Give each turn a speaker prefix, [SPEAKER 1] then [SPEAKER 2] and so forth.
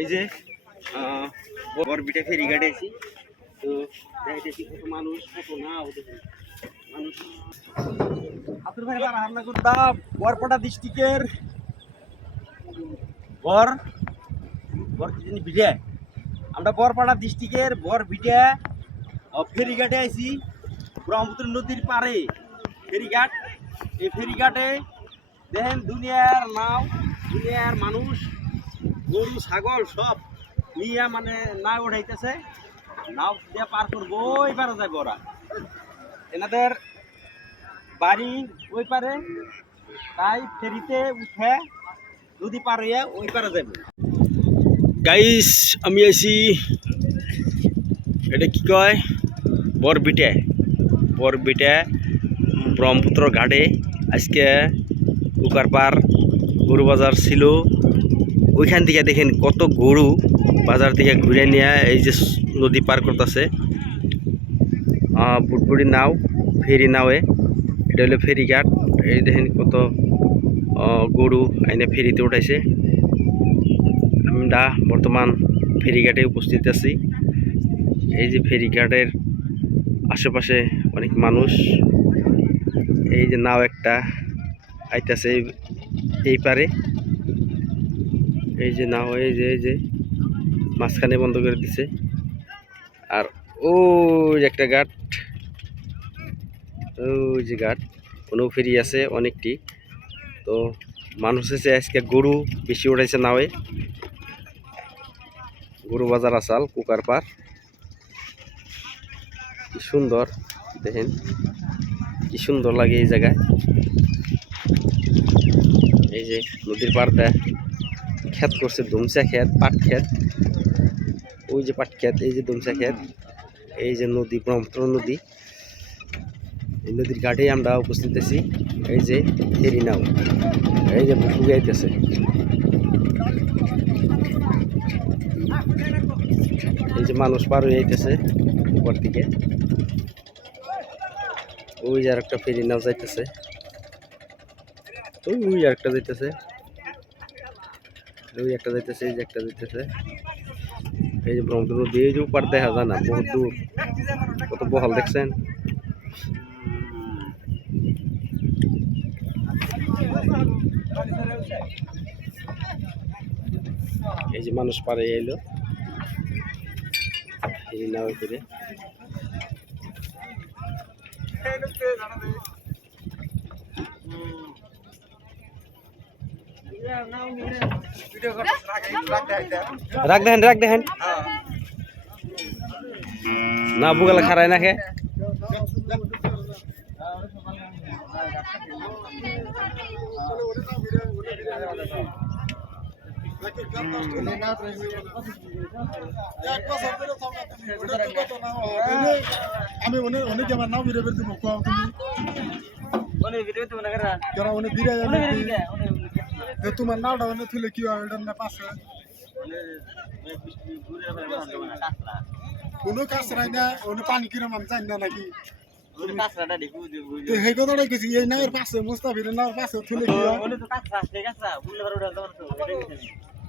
[SPEAKER 1] এই যে বরবিটা ফেরি ঘাটে আছি তো যাইতেছি কত মানুষ, কত না ওদের মানুষ। আপনার ভাই তারা হামলা করতাম বরপাটা ডিস্ট্রিক্টের বর বর কি জানি বিটে। আমরা বরপাড়া ডিস্ট্রিক্টের বর বিটে ফেরিঘাটে আইছি ব্রহ্মপুত্র নদীর পাড়ে ফেরিঘাট এই দেখেন দুনিয়ার নাও, দুনিয়ার মানুষ, গরু, ছাগল সব নিয়ে মানে নাও উঠাইতেছে। নাও দিয়ে পার করব ওই পারে যাবে ওরা। এনাদের বাড়ি ওই পারে, তাই ফেরিতে উঠে নদী পার হইয়া ওই পারে যাবে গাইস, আমি আছি এটা কি কয়? বরবিটে। বরবিটে ব্রহ্মপুত্র ঘাটে আজকে উকারপার গরু বাজার ছিল। ওইখান থেকে দেখেন কত গরু বাজার থেকে ঘুরে নিয়ে এই যে নদী পার করতেছে। বুটবুড়ি নাও, ফেরি নাওয়ে এটা হলো ফেরি ঘাট। এই দেখেন কত গরু আইনে ফেরিতে উঠাইছে। আমরা বর্তমান ফেরিঘাটে উপস্থিত আছি। এই যে ফেরিঘাটের আশেপাশে অনেক মানুষ। এই যে নাও একটা আইতাছে এই- পারে। এই যে নাও, এই যে এই যে, মাঝখানে বন্ধ করে দিছে। আর ও একটা ঘাট ওই যে গাট, কোনো ফেরি আছে অনেকটি। তো মানুষ এসে আজকে গরু বেশি উঠাইছে নাওয়ে। গরু বাজার আসাল, কুকার পার সুন্দর, দেখেন। কি সুন্দর লাগে এই জায়গায়। এই যে নদীর পাড়টা ক্ষেত করছে দুমসা ক্ষেত, পাট ক্ষেত। ওই যে পাট ক্ষেত, এই যে দুমসা ক্ষেত, এই যে নদী, ব্রহ্মপুত্র নদী। এই নদীর ঘাটেই আমরা উপস্থিত আছি। এই যে ফেরি নাও, এই যে বুগাইতেছে এই যে মানুষ পার হয়ে যাইতেছে উপর দিকে। ওই যে আরেকটা ফেরি, নাও যাইতেছে। ওই ওই আরেকটা যাইতেছে। ওই একটা যাইতেছে, এই যে একটা যাইতেছে। এই যে ব্রহ্মপুত্র নদী, এই যে উপর দেখা যায় না, বহুত দূর। কত বহল দেখছেন? এই যে মানুষ পারে এলো। এই নাও করে। রাখ দেখেন রাখ দেখেন না বুগালে খারায় না খে
[SPEAKER 2] আমি অনেক অনেক আমার নাও বিরে বেরতে মুখ তুমি? অনেক বিরে তোমার নাওটা অনেক তুলে কি হয়? না পাশে? কোনো কাজ নাই না? অনেক পানি কিরম আমি জানি না নাকি? সেই কথাটাই গেছি এই নাওয়ের পাশে মুস্তাফিরের নাওয়ের পাশে তুলে কি হয়?